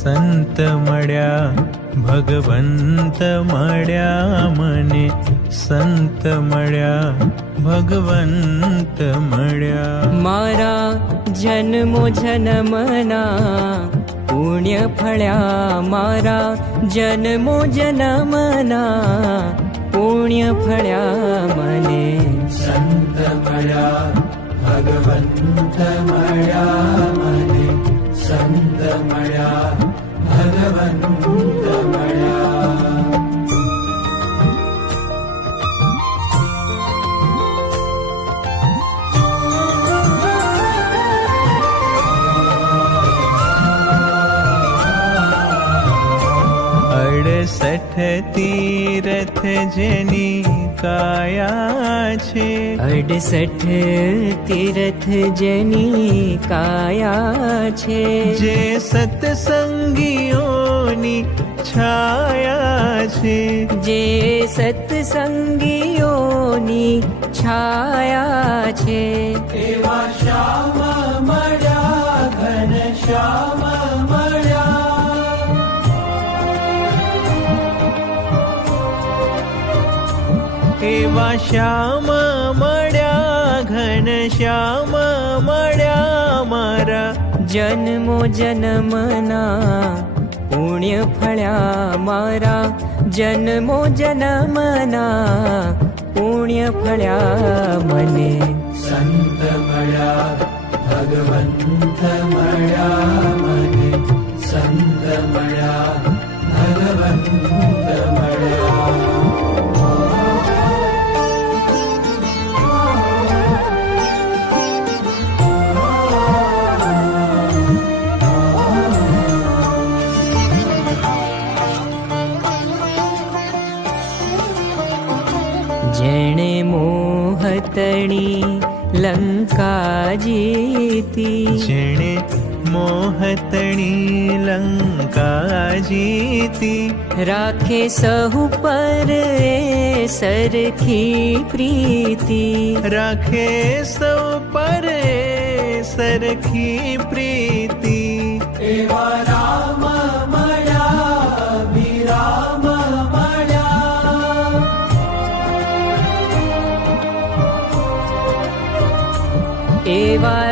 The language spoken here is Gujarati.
સંત મળ્યા ભગવંત મળ્યા મને, સંત મળ્યા ભગવંત મળ્યા. મારા જન્મો જન્મના પુણ્ય ફળ્યા, મારા જન્મો જન્મના પુણ્ય ફળ્યા મને. સંત મળ્યા ભગવંત મળ્યા મને, સંત મળ્યા ભગવંત મળ્યા. અડસઠ તીરથ જેની કાયા છે, 68 તીર્થ જેની કાયા છે. જે સત્સંગીઓની છાયા છે, જે સત્સંગીઓની છાયા છે. એવા શ્યામ મળ્યા ઘન શ્યામ મળ્યા. એવા શ્યામ મળ્યા ઘન શ્યામ મળ્યા. મારા જન્મો જન્મના પુણ્ય ફળ્યા, મારા જન્મો જન્મના પુણ્ય ફળ્યા મને. સંત મળ્યા ભગવંત મળ્યા મને, સંત મળ્યા ભગવંત મળ્યા. જેણે મોહતણી લંકા જીતી, જેણે મોહતણી લંકા જીતી. રાખે સહુ પર એ સરખી પ્રીતિ, રાખે સૌ પર એ સરખી પ્રીતિ. એવા રામ મળ્યા વિરામ મળ્યા. એવા